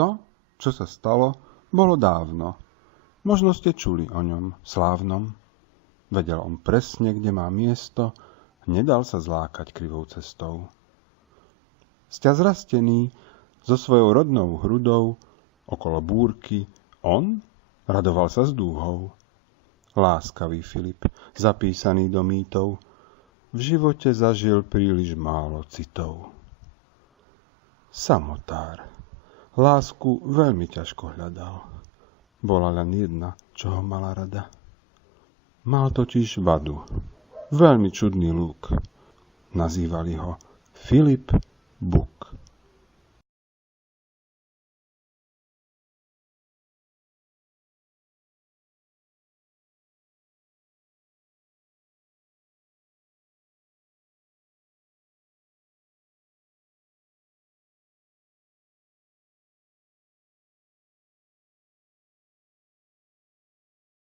To, čo sa stalo, bolo dávno. Možno ste čuli o ňom, slávnom. Vedel on presne, kde má miesto, nedal sa zlákať krivou cestou. Sťa zrastený, so svojou rodnou hrudou, okolo búrky, on radoval sa s dúhou. Láskavý Filip, zapísaný do mýtov, v živote zažil príliš málo citov. Samotár. Lásku veľmi ťažko hľadal. Bola len jedna, čo ho mala rada. Mal totiž vadu. Veľmi čudný lúk. Nazývali ho Filip Buk.